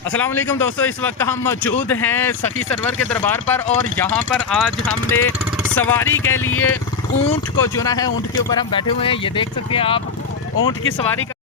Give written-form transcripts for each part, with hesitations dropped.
अस्सलाम वालेकुम दोस्तों, इस वक्त हम मौजूद हैं सखी सरवर के दरबार पर और यहाँ पर आज हमने सवारी के लिए ऊँट को चुना है। ऊँट के ऊपर हम बैठे हुए हैं, ये देख सकते हैं आप ऊँट की सवारी का।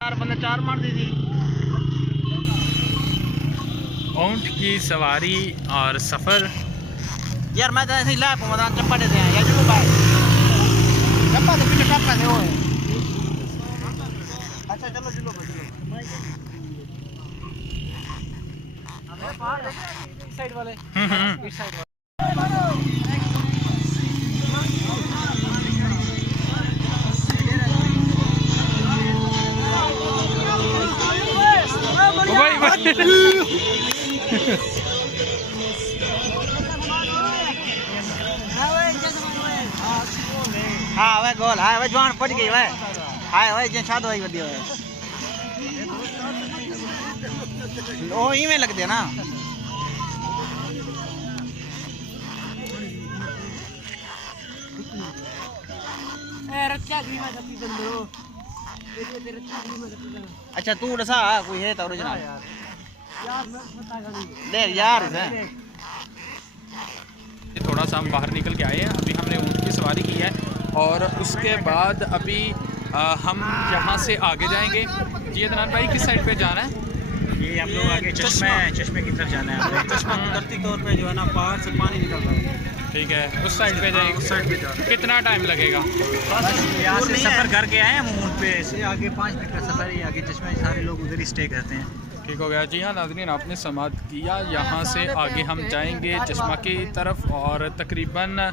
चार बंदे चार मार दी थी। ऊँट की सवारी और सफ़र। यार मैं तो ऐसे ही लाया पा चप्पा देते हैं यार, जुलो भाई चप्पा दे, पीछे चप्पा दे वो है। अच्छा चलो जुलो साइड वाले इस साइड वाले। हाँ वे गोल, हाँ वे जवान पड़ गई वे, हाँ वे जे शाद होई वदी है ओ ही में लग दे ना। ए रक्षा ग्रीमा जपी बंदो, ये रक्षा ग्रीमा जपी बंदो। अच्छा तू दसा कोई है तो ओरिजिनल यार मैं पता कर दे यार है। थोड़ा सा हम बाहर निकल के आए हैं, अभी हमने ऊँट की सवारी की है और उसके बाद अभी हम यहाँ से आगे जाएंगे। जी अदनान भाई, किस साइड पे जाना है? ये हम लोग आगे चश्मे की तरफ जाना है। चश्मा कुदरती तौर पे जो है ना पहाड़ से पानी निकल रहा है। ठीक है, उस साइड पे जाएंगे। उस साइड पे जाना। कितना टाइम लगेगा? यहाँ से सफ़र करके आए हम ऊँट पे से आगे 5 मिनट का सफ़र है। आगे चश्मे सारे लोग उधर ही स्टे करते हैं। ठीक हो गया। जी हाँ नाज़रीन, आपने समाप्त किया। यहाँ से आगे हम जाएंगे चश्मा की तरफ और तकरीबन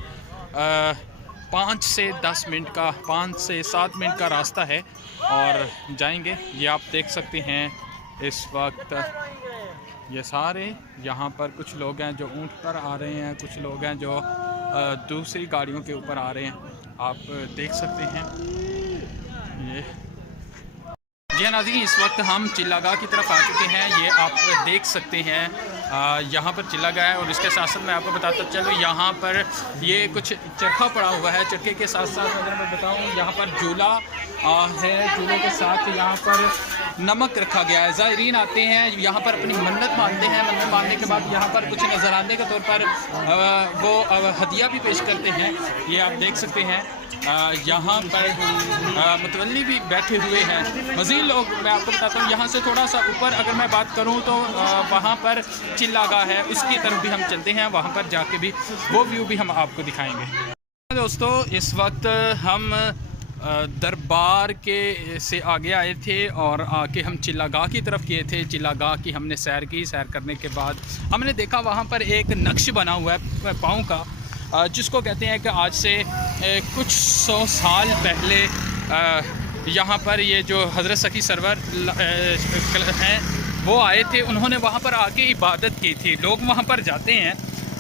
5 से 10 मिनट का 5 से 7 मिनट का रास्ता है और जाएंगे। ये आप देख सकते हैं इस वक्त ये सारे यहाँ पर कुछ लोग हैं जो ऊँट पर आ रहे हैं, कुछ लोग हैं जो दूसरी गाड़ियों के ऊपर आ रहे हैं। आप देख सकते हैं ये। जी नाज़रीन, इस वक्त हम चिल्लागाह की तरफ आ चुके हैं। ये आप देख सकते हैं यहाँ पर चिल्लागाह है और इसके साथ साथ मैं आपको बताता चलो यहाँ पर ये कुछ चरखा पड़ा हुआ है। चरखे के साथ साथ अगर मैं बताऊँ यहाँ पर झूला है, झूले के साथ यहाँ पर नमक रखा गया है। ज़ायरीन आते हैं यहाँ पर अपनी मन्नत मानते हैं, मन्नत मानने के बाद यहाँ पर कुछ नजराने के तौर पर वो हदिया भी पेश करते हैं। ये आप देख सकते हैं यहाँ पर मतवल्ली भी बैठे हुए हैं। मज़ीद लोग मैं आपको बताता हूँ, यहाँ से थोड़ा सा ऊपर अगर मैं बात करूँ तो वहाँ पर चिल्लागाह है, उसकी तरफ भी हम चलते हैं। वहाँ पर जाके भी वो व्यू भी हम आपको दिखाएंगे। दोस्तों इस वक्त हम दरबार के से आगे आए थे और आके हम चिल्लागाह की तरफ किए थे। चिल्लागाह की हमने सैर की। सैर करने के बाद हमने देखा वहाँ पर एक नक्श बना हुआ है पाँव का, जिसको कहते हैं कि आज से कुछ 100 साल पहले यहाँ पर ये जो हज़रत सखी सरवर हैं वो आए थे। उन्होंने वहाँ पर आके इबादत की थी। लोग वहाँ पर जाते हैं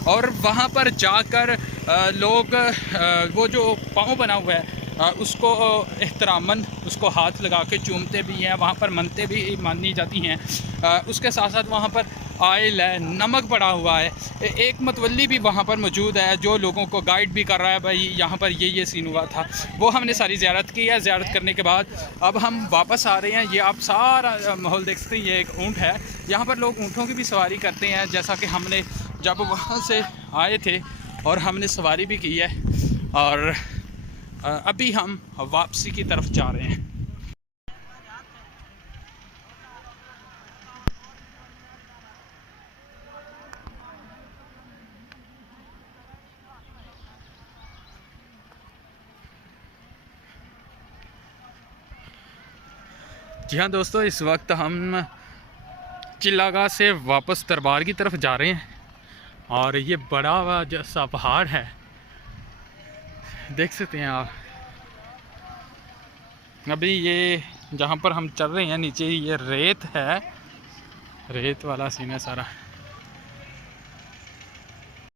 और वहाँ पर जाकर लोग वो जो पाँव बना हुआ है उसको एहतरामन उसको हाथ लगा के चूमते भी हैं, वहाँ पर मनते भी मानी जाती हैं। उसके साथ साथ वहाँ पर आयल है, नमक पड़ा हुआ है। एक मतवली भी वहाँ पर मौजूद है जो लोगों को गाइड भी कर रहा है, भाई यहाँ पर ये सीन हुआ था। वो हमने सारी ज़ियारत की है। ज़ियारत करने के बाद अब हम वापस आ रहे हैं। ये आप सारा माहौल देख सकते हैं। ये एक ऊँट है, यहाँ पर लोग ऊँटों की भी सवारी करते हैं, जैसा कि हमने जब वहाँ से आए थे और हमने सवारी भी की है। और अभी हम वापसी की तरफ जा रहे हैं। जी हाँ दोस्तों, इस वक्त हम चिल्लागाह से वापस दरबार की तरफ जा रहे हैं और ये बड़ा हुआ जैसा पहाड़ है, देख सकते हैं आप। अभी ये जहाँ पर हम चल रहे हैं नीचे ये रेत है, रेत वाला सीन है सारा।